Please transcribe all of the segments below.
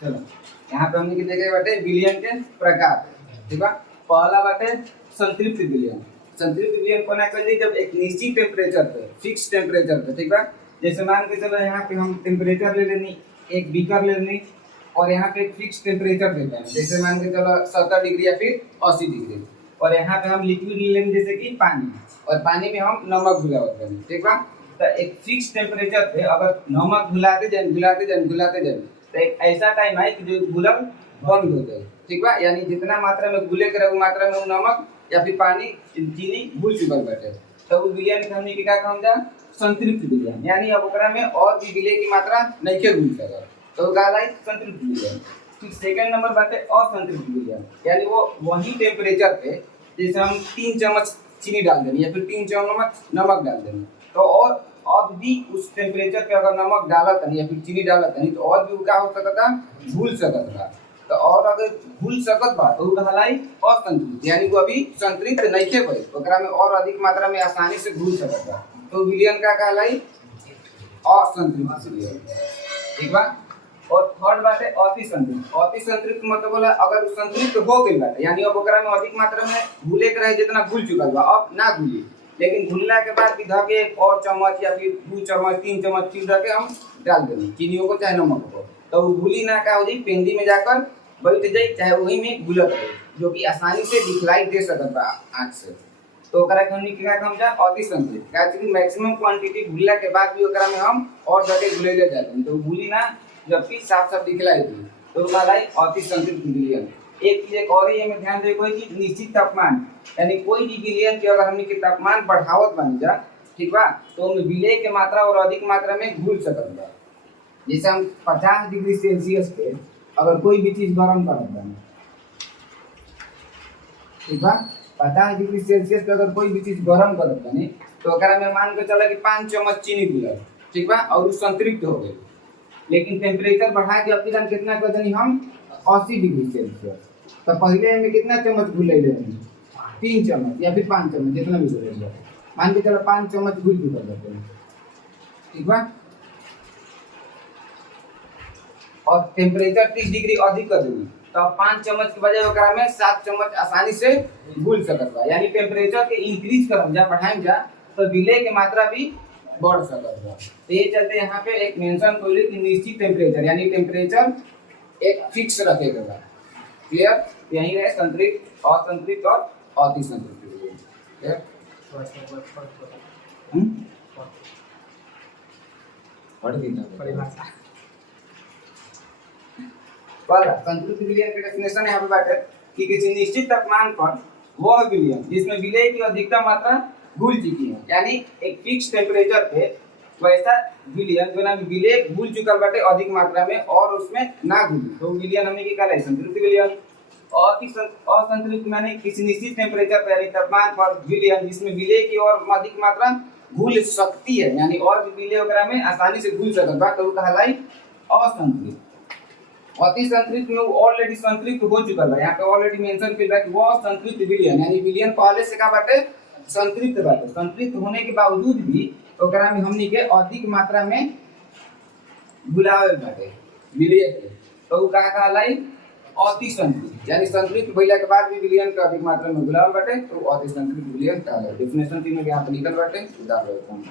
चलो यहाँ पे हमने के देखे बाटे विलयन के प्रकार, ठीक बा। पहला बाटे संतृप्त विलयन। संतृप्त विलयन कोना कहल जाई, जब एक निश्चित टेम्परेचर पे, फिक्स टेम्परेचर पे, ठीक बा। जैसे मान के चलो यहाँ पे हम टेम्परेचर ले लेनी, एक बीकर ले लेनी और यहाँ पे एक फिक्स टेम्परेचर देते हैं, जैसे मान के चलो 70 डिग्री या फिर 80 डिग्री, और यहाँ पे हम लिक्विड ले लेंगे जैसे कि पानी, और पानी में हम नमक घुलावत करें, ठीक बा। तो एक फिक्स टेम्परेचर पे अगर नमक घुलाते जाए तो एक ऐसा टाइम है कि जो घुलल बंद हो जाए, ठीक बा। यानी जितना मात्रा में घुले के रहे वो मात्रा में वो नमक या फिर पानी चीनी घुल चुकल बाटे, तो वो विलयन के हमनी के का कहल जा, संतृप्त विलयन। यानी अब ओकरा में और भी विलय की मात्रा नइखे घुल सकल, तो कहला संतृप्त विलयन। फिर सेकंड नंबर बाटे असंतृप्त विलयन, यानी वो वही टेम्परेचर पे जैसे हम 3 चम्मच चीनी डाल देनी या फिर 3 चम्मच नमक डाल देनी, तो और अब भी उस टेम्परेचर पे अगर नमक डालत नहीं या फिर चीनी डालत नहीं तो और भी का हो सकता, घुल सकत बा। तो और अगर घुल सकत बा तो कहलाई असंतृप्त, यानी वो अभी संतृप्त नइखे भइल, ओकरा में और अधिक मात्रा में आसानी से घुल सकत बा, तो विलयन का कहलाई असंतृप्त विलयन, ठीक बा। और थर्ड बात है अति संतृप्त। अति संतृप्त मतलब बोला अगर संतृप्त हो गई बात, यानी अब ओकरा में अधिक मात्रा में घुले के रहे जितना घुल चुकल बा अब ना घुली, लेकिन घुलला के बाद भी धके एक और चम्मच या फिर 2 चम्मच 3 चम्मच फिर धके हम डाल देंगे चीनियों को चाहे नमक को, तो वो घुली ना का हो जाई, पेंदी में जाकर बैठ जाई, चाहे वही में घुलत रहे, जो कि आसानी से दिखलाई दे सकत बा आँख से। तो ओकरा के हमनी क्या कहम जा, अति संतृप्त। काहे मैक्सिमम क्वांटिटी घुलला के बाद भी ओकरा में हम और धके घुलेले जाते, तो घुली ना जबकि साफ साफ दिखलाई दी, तो कहलाई अति संतृप्त विलयन। एक चीज एक और ये में ध्यान देको है कि निश्चित तापमान, यानी कोई भी विलयन के अगर हमने के तापमान बढ़ावत बन जा, ठीक बा, तो उनमें विलय के मात्रा और अधिक मात्रा में घुल सकत बा। जैसे हम 50 डिग्री सेल्सियस पे अगर कोई भी चीज गर्म करत बानी, ठीक बा, 50 डिग्री सेल्सियस पे अगर कोई भी चीज गर्म करत बानी तो ओकरा में मान के चला कि 5 चम्मच चीनी घुलल, ठीक बा, और संतृप्त हो गई। लेकिन टेम्परेचर बढ़ा के अपनी हम कितना कर देनी, हम 80 डिग्री सेल्सियस, तो पहले हमें कितना चम्मच घुल ले लेनी, 3 चम्मच या फिर 5 चम्मच जितना भी घुल, मान के चलो 5 चम्मच घुल चुका जाते हैं, ठीक बा। और टेम्परेचर 30 डिग्री अधिक कर देनी, तो 5 चम्मच के बजाय ओकरा में 7 चम्मच आसानी से घुल सकत बा। यानी टेम्परेचर के इंक्रीज करम जा, बढ़ाएं जा, तो विलय के मात्रा भी बढ़ सकत बा। तो ये चलते यहाँ पे एक मेंशन कोइली कि निश्चित टेम्परेचर, यानी टेम्परेचर एक फिक्स रखे के बा। क्लियर? यही रहे संतृप्त, असंतृप्त और अति संतृप्त। क्लियर? पढ़ देना परिभाषा। पर संतृप्त विलयन के डेफिनेशन यहाँ पे बात है कि किसी निश्चित तापमान पर वह विलयन जिसमें विलय की अधिकतम मात्रा घुल चुकी है, यानी एक फिक्स टेम्परेचर पे वैसा विलयन जो ना विलय घुल चुकल बाटे अधिक मात्रा में और उसमें ना घुली, तो विलयन हमने की कहलाई संतृप्त विलयन। असंतृप्त माने किसी निश्चित टेम्परेचर पर यानी तापमान पर विलयन जिसमें विलय की और अधिक मात्रा घुल सकती है, यानी और भी विलय ओकरा में आसानी से घुल सकत बा, तो कहलाई असंतृप्त। अति संतृप्त में ऑलरेडी संतृप्त हो चुकल बा, यहाँ पे ऑलरेडी मेंशन किया बा कि वो संतृप्त विलयन, यानी विलयन पहले से का बाटे संतृप्त बाटे, संतृप्त होने के बावजूद भी ओकरा में हमनी के अधिक मात्रा में घुलावे बाटे विलय के, तो का कहलाई अति संतृप्त। यानी संतृप्त भइला के बाद भी विलयन के अधिक मात्रा में घुलावे बाटे तो अति संतृप्त विलयन कहलाई। डेफिनेशन तीनों के यहाँ पे लिखल बाटे, उदाहरण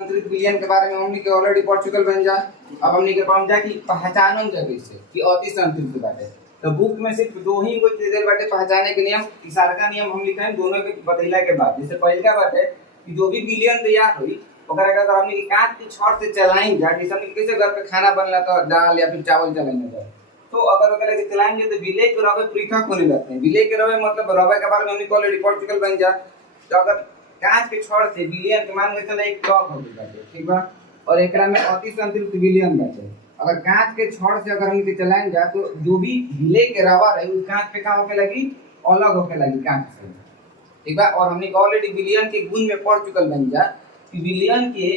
संतृप्त विलयन के बारे में हमनी के ऑलरेडी पढ़ चुकल बन जा। अब हमनी के पढ़म जा कि पहचानम जगह से कि अति संतृप्त बाटे, तो बुक में सिर्फ दो ही कुछ दे बाटे पहचाने के नियम, इशारा का नियम हम लिखे हैं दोनों के बतैला के बाद। जैसे पहला बात है कि जो भी विलयन तैयार हुई ओकरा का अगर हमनी के कांच की छड़ से चलाएं जा, जैसे हमनी कैसे घर पे खाना बनला तो दाल या फिर चावल चलाने जा, तो अगर ओकरा के चलाएंगे तो विलय के रवे पृथक होने लगते हैं। विलय के रवे मतलब रवे के बारे में हमनी ऑलरेडी पढ़ चुकल बन जा। तो अगर कांच के छड़ से विलयन के मान के चला एक टॉप हो बाटे, ठीक बा, और एकरा में अति संतृप्त विलयन बाटे। अगर कांच के छड़ से अगर हम के चलाएं जा तो जो भी विलय के रवा रही उस कांच पे का होके लगी, अलग होके लगी कांच से, ठीक बा। और हमने ऑलरेडी विलयन के गुण में पढ़ चुकल बन जा कि विलयन के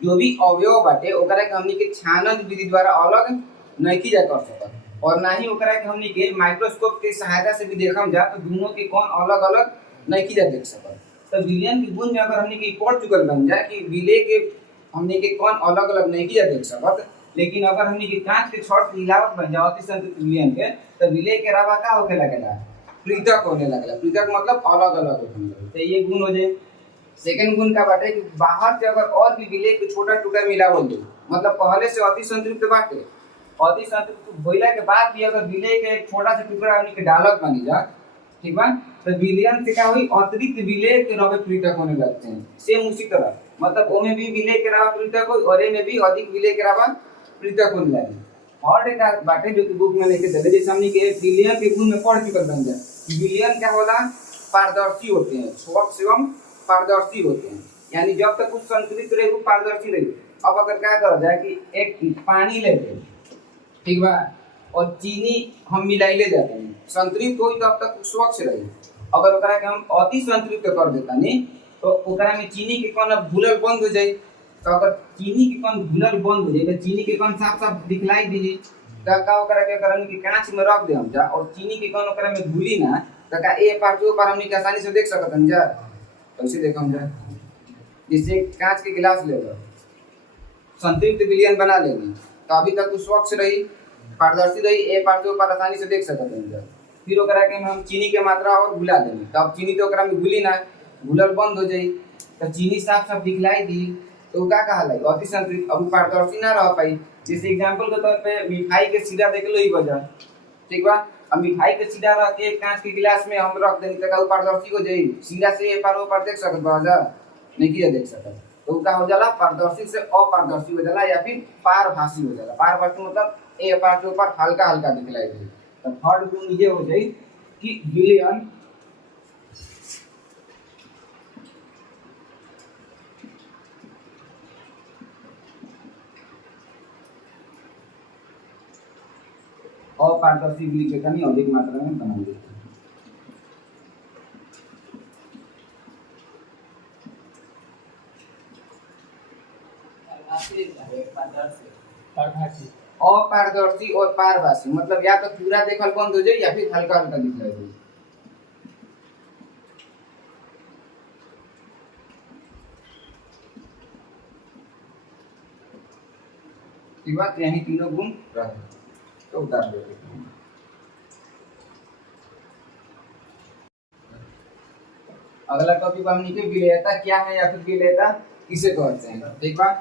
जो भी अवयव बाटे ओकरा के हमनी के छानन विधि द्वारा अलग नहीं किया जा सकता, और ना ही ओकरा के हमनी के माइक्रोस्कोप के सहायता से भी देखम जा तो दोनों के कौन अलग अलग नहीं किया देख सकता। तो विलयन के गुण में अगर हमने के पढ़ चुकल बन जाए कि विलय के हमने के कौन अलग अलग नहीं किया देख सकत, लेकिन अगर हमनी के कांच के छड़ से हिलावत बन जाओ अति संतृप्त विलयन के तो विलय के अलावा का होखे लगेला, पृथक होने लगेला। पृथक मतलब अलग अलग होने लगेला। तो ये गुण हो जाए। सेकंड गुण का बाटे कि बाहर से अगर और भी विलय के छोटा टुकड़ा मिलावल दे, मतलब पहले से अति संतृप्त बाटे, अति संतृप्त भइला के बाद भी अगर विलय के एक छोटा सा टुकड़ा हमनी के डालत बनी जा, ठीक बा, तो विलयन से क्या हुई, अतिरिक्त विलय के रवे पृथक होने लगते हैं। सेम उसी तरह मतलब ओमे भी विलय के रवा पृथक होई और ए में भी अधिक विलय के रवा पृथक होने लगे। और एक बाटे जो कि बुक में लेके चले, जैसे हमनी के विलयन के गुण में पढ़ चुकल बन जाए। विलयन क्या होला, पारदर्शी होते हैं, स्वच्छ एवं पारदर्शी होते हैं। यानी जब तक कुछ संतुलित रहे वो पारदर्शी रहे। अब अगर क्या करा जाए कि एक पानी लेते, ठीक बा, और चीनी हम मिलाइले जाते हैं, संतृप्त होई तब तक स्वच्छ रही। अगर ओकरा के हम अति संतृप्त कर देता नहीं तो ओकरा में चीनी के कण घुलल बंद हो जाए। तो अगर चीनी के कण घुलल बंद हो जाए तो चीनी के कण साफ साफ दिखलाई दी, तो का ओकरा के करन की कांच में रख दे हम जा और चीनी के कण ओकरा में घुली ना, तो का ए पार जो पार हमनी के आसानी से देख सकतन जा। कैसे देखम जा, जैसे कांच के गिलास ले लो, संतृप्त विलयन बना लेंगे तो अभी तक स्वच्छ रही, पारदर्शी रही, ए पार जो पार आसानी से देख सकतन जा। फिर ओकरा के हम चीनी के मात्रा और घुला देंगे, तब चीनी तो ओकरा में घुली ना, घुलल बंद हो जाई, तो चीनी साफ साफ दिखलाई दी, तो का कहलाई अति संतृप्त, अब पारदर्शी ना रह पाई। जैसे एग्जांपल के तौर पे मिठाई के सीधा देख लो ही वजह, ठीक बा, अब मिठाई के सीधा रह के कांच के गिलास में हम रख देनी तो पारदर्शी हो जाई, सीधा से ए पार ओ पार देख सकत बा जा, नहीं किया देख सकत, तो का हो जाला पारदर्शी से अपारदर्शी हो जाला या फिर पारभासी हो जाला। पारभासी मतलब ए पार से ऊपर हल्का हल्का दिखलाई दे। तो थर्ड गुण ये हो जाई कि विलयन अपारदर्शी विलय के कनी अधिक मात्रा में बना देते हैं। अपारदर्शी और पारभासी मतलब या तो पूरा देखल बंद हो जाए या फिर हल्का हल्का दिखलाई दे। ठीक बात, यही तीनों गुण रहे तो उतार देते हैं। अगला टॉपिक हमनी के विलयता क्या है या फिर विलयता किसे कहते हैं, ठीक बा।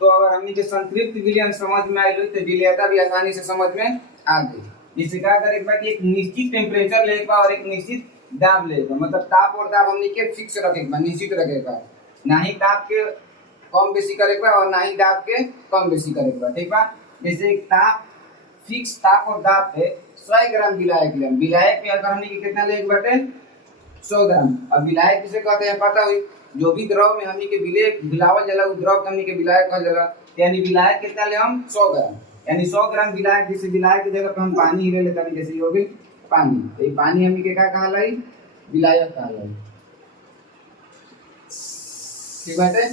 तो अगर हमनी के संतृप्त विलयन समझ में आई तो विलयता भी आसानी से समझ में आ गई। जिससे क्या करे बा कि एक निश्चित टेम्परेचर ले बा और एक निश्चित दाब ले बा, मतलब ताप और दाब हमनी के फिक्स रखे बा, निश्चित रखे बा, ना ही ताप के कम बेसी करे बा और ना ही दाब के कम बेसी करे बा, ठीक बा। जैसे ताप फिक्स ताप और दाब पे 100 ग्राम विलायक ले, विलायक में अगर हमनी के कितना ले बाटे 100 ग्राम। अब विलायक किसे कहते हैं पता हुई, जो भी द्रव में हमनी के विलय मिलावल जाला उ द्रव हमनी के विलायक कहल जाला। यानी विलायक कितना ले हम 100 ग्राम, यानी 100 ग्राम विलायक, जैसे विलायक की जगह पे हम पानी ही ले लेते हैं, जैसे हो गई पानी, तो ये पानी हमनी के क्या कहलाई, विलायक कहलाई, ठीक बाटे।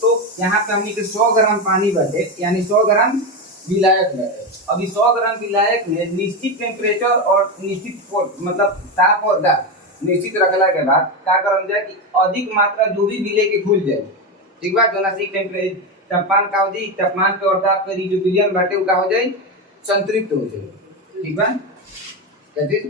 तो यहाँ पे हमनी के 100 ग्राम पानी बाटे यानी 100 ग्राम विलायक बाटे। अभी 100 ग्राम विलायक में निश्चित टेम्परेचर और निश्चित मतलब ताप और दाब निश्चित रखला के बाद का करल जाए कि अधिक मात्रा जो भी विलय के घुल जाए, ठीक बा। जो नसी टेम्परेचर तापमान का हो जाए, तापमान पे और दाब पे जो विलयन बाटे उ का हो जाए संतृप्त हो जाए, ठीक बा, कहते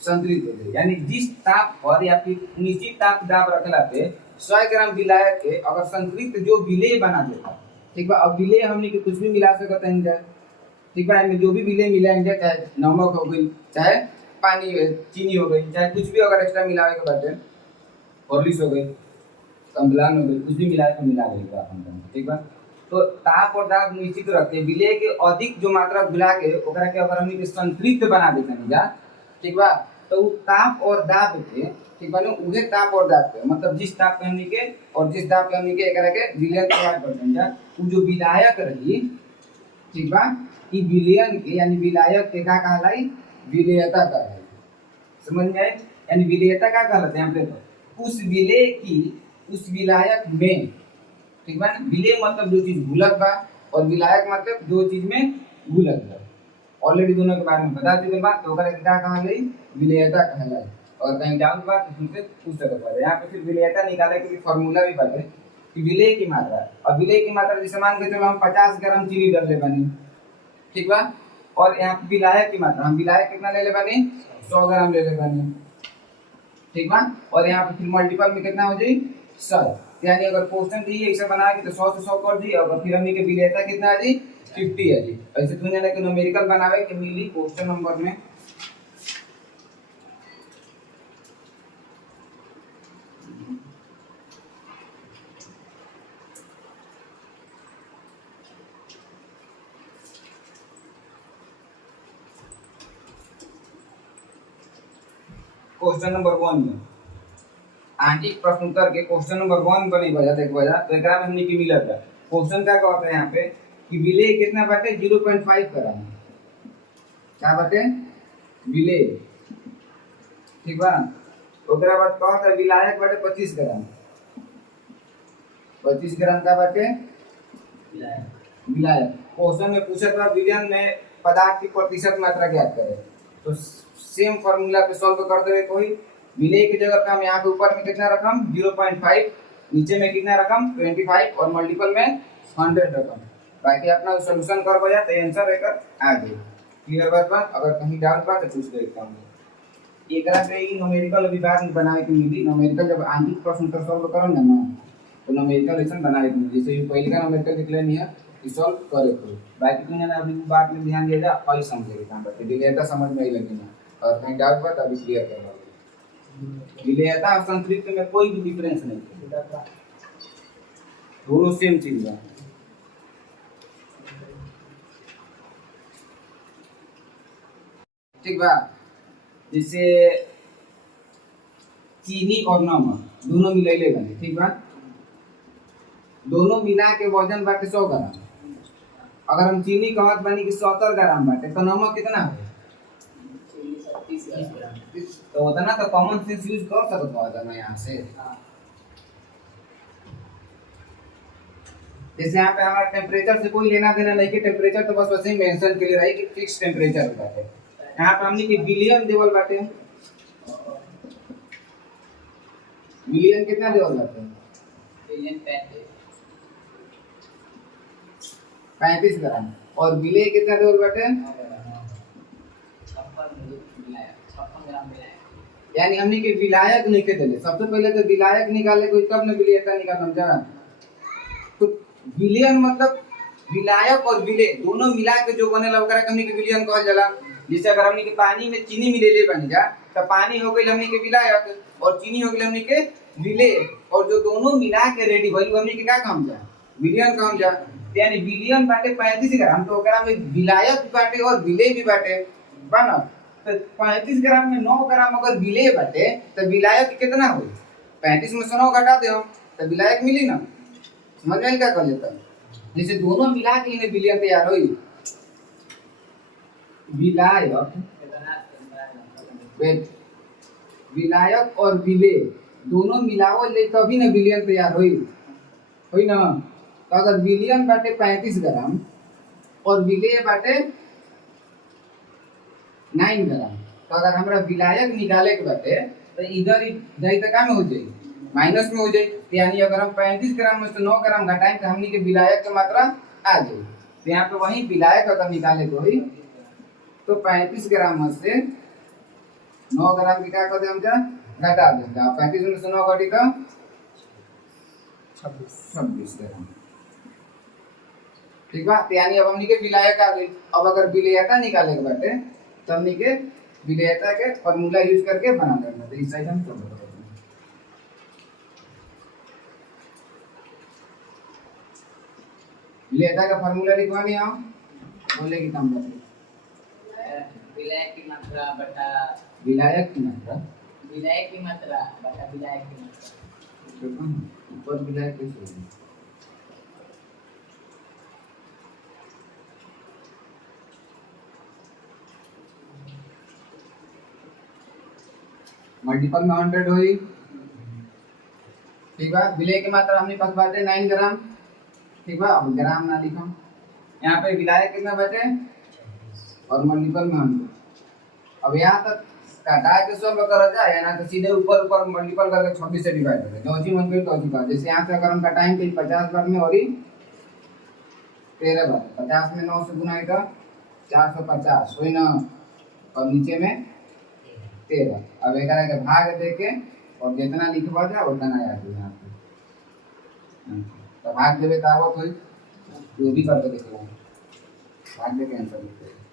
संतृप्त हो जाए। यानी जिस ताप पर या फिर निश्चित ताप दाब रखला पे 100 ग्राम विलायक के अगर संतृप्त जो विलय बना देता, ठीक बा। अब विलय हमनी के कुछ भी मिला सकते हैं जा, ठीक बा, में जो भी विलय मिलाएंगे, चाहे नमक हो गई, चाहे पानी चीनी हो गई, चाहे कुछ भी अगर एक्स्ट्रा मिलावे के बाटे, हॉर्लिक्स हो गई, अम्लान हो गई, कुछ भी मिला के मिला देगा अपन, ठीक बा। तो ताप और दाब निश्चित रखे, विलय के अधिक जो मात्रा मिला के ओकरा के अगर हमनी के संतृप्त बना देते हैं जा, ठीक बा, तो ताप और दाब के, ठीक बा, उहे ताप और दाब के मतलब जिस ताप पे हमनी के और जिस दाब पे हमनी के एकरा के विलयन तैयार करते हैं जा, उ जो विलायक रही, ठीक बा, ई विलयन के यानी विलायक के का कहलाई, विलयता कहलाई। समझ में आए, यानी विलयता का कहलाते हैं हमरे तो उस विलय की उस विलायक में, ठीक बा। विलय मतलब जो चीज घुलत बा और विलायक मतलब जो चीज में घुलत बा, ऑलरेडी दोनों के बारे में बता चुके बा, तो ओकरा क्या कहलाई, विलयता कहलाई। और कहीं डाउट बा तो फिर से पूछ सकत बा। यहाँ पे फिर विलयता निकाले के लिए फार्मूला भी बाटे, कि विलेय की मात्रा, और विलेय की मात्रा जैसे मान के चलो हम 50 ग्राम चीनी डाल ले बानी, ठीक बा, और यहाँ पे विलायक की मात्रा, हम विलायक कितना ले ले बानी, 100 ग्राम ले ले बानी, ठीक बा, और यहाँ पे फिर मल्टीपल में कितना हो जाई 100, यानी अगर क्वेश्चन दी ऐसे बना के तो 100 से 100 कर दी, और फिर हमनी के विलेयता कितना आ जी 50 है जी। ऐसे तू जाने के न्यूमेरिकल बनावे के मिली क्वेश्चन नंबर में। क्वेश्चन नंबर 1 में आंशिक प्रश्न उत्तर के क्वेश्चन नंबर 1 बने बजा देख बजा, तो एकरा में हमनी के मिलत है क्वेश्चन क्या कहता है यहाँ पे कि विलेय कितना बाटे 0.5 ग्राम, क्या बाटे विलेय, ठीक बा, ओकरा बाद कहता है विलायक बाटे 25 ग्राम, 25 ग्राम का बाटे विलायक। क्वेश्चन में पूछा था विलयन में पदार्थ की प्रतिशत मात्रा ज्ञात करें, तो सेम फार्मूला पे सॉल्व कर देवे कोई, विलेय की जगह पे हम यहाँ पे ऊपर में कितना रकम 0.5, नीचे में कितना रकम 25 और मल्टीपल में 100 रकम, बाकी अपना सॉल्यूशन कर बजा तो आंसर लेकर आ गए। क्लियर बात बा, अगर कहीं डाउट बा तो पूछ देखता हूं। एकरा पे ई न्यूमेरिकल अभी बाद में बनावे के मिली, न्यूमेरिकल जब आंशिक प्रश्न उत्तर सॉल्व करम ना तो न्यूमेरिकल लेसन बनावे के मिली, जैसे पहले का न्यूमेरिकल लिख लेनी है कि सॉल्व करे को, बाकी तुम ना अभी बात में ध्यान दिया जा और समझे के काम करते विलेयता समझ में आई लगी ना, और कहीं डाउट बा तो अभी क्लियर कर लो। विलेयता और संतृप्त में कोई भी डिफरेंस नहीं है, दोनों सेम चीज है। ठीक बा, जैसे चीनी और नमक दोनों मिलैले बने, ठीक बा, दोनों मिला के वजन बाटे 100 ग्राम, अगर हम चीनी कहत बानी कि 70 ग्राम बाटे तो नमक कितना है, तो उतना तो कॉमन सेंस यूज कर सकत हो ना यहाँ से। जैसे यहाँ पे हमारा टेम्परेचर से कोई लेना देना नहीं कि टेम्परेचर तो बस वैसे ही मेंशन के लिए रही कि फिक्स टेम्परेचर बाटे, यहाँ पे हमने कि बिलियन देवल बाटे, बिलियन कितना देवल बाटे, बिलियन 35 ग्राम, और विलेय कितना देवल बाटे 56 ग्राम, यानी हमने के विलायक नहीं के देले, सबसे पहले तो विलायक निकाले कोई तब न विलेयता निकालना जाना, तो विलियन मतलब विलायक और विलेय दोनों मिला के जो बनेला ओकरा हमनी के विलियन कहल जाला। जैसे अगर हमनी के पानी में चीनी मिलेले बन जा तो पानी हो गई हमनी के विलायक और चीनी हो गई हमनी के विलेय, और जो दोनों मिला के रेडी भइल हमनी के का कहम जा विलियन कहम जा, यानी विलियन बाटे 35 ग्राम, तो ओकरा में विलायक बाटे और विलेय भी बाटे बना, तो 35 ग्राम में 9 ग्राम अगर विलेय बाटे तो विलायक कितना होई, 35 में से 9 घटा दे तो विलायक मिली ना, समझ में क्या कर लेता, जैसे दोनों मिला के इन्हें विलियन तैयार हुई, विलायक और विलेय दोनों मिलावल ले तभी ना विलियन तैयार हुई ना, तो अगर विलियन बाटे 35 ग्राम और विलेय बाटे 9 ग्राम, तो अगर हमरा विलायक निकाले के बाटे तो इधर जाई तो का में हो जाई माइनस में हो जाए, यानी अगर हम 35 ग्राम में से 9 ग्राम घटाएं तो हमनी के विलायक की मात्रा आ जाए, तो यहाँ पे वही विलायक अगर निकाले को ही तो 35 ग्राम में से 9 ग्राम की क्या कर दे हम जा घटा देंगे, 35 में से 9 घटी तो 26 ग्राम, ठीक बा, यानी अब हमनी के विलायक आ गई। अब अगर विलेयता निकाले के बाटे तो हमनी के विलेयता के फार्मूला यूज करके बना लेना, तो इस साइड हम चलो विलेयता का फार्मूला लिखवानी है, बोले कि काम करते विलायक की मात्रा बटा विलायक की मात्रा, विलायक की मात्रा बटा विलायक की मात्रा, ऊपर विलायक कैसे होगी, मल्टीपल में 100 हुई, ठीक बा, विलेय की मात्रा हमने पास बाटे 9 ग्राम, ठीक बा, अब ग्राम ना लिखो, यहाँ पे विलायक कितना बचे और मल्टीपल में 100, अब यहाँ तक काटा के सब कर जाए ना तो सीधे ऊपर ऊपर मल्टीपल करके 26 से डिवाइड कर दे जो जी मन करी तो जी कर जैसे यहाँ से अगर हम काटाएंगे तो 50 बार में और ही 13 बार 50 में 9 से गुना है तो 450 हुई ना और नीचे में 13 अब एक के भाग दे के और जितना लिखवा जाए उतना याद यहाँ पे तो भाग देवे तो आवत हुई जो भी करके देखो भाग दे के आंसर लिखते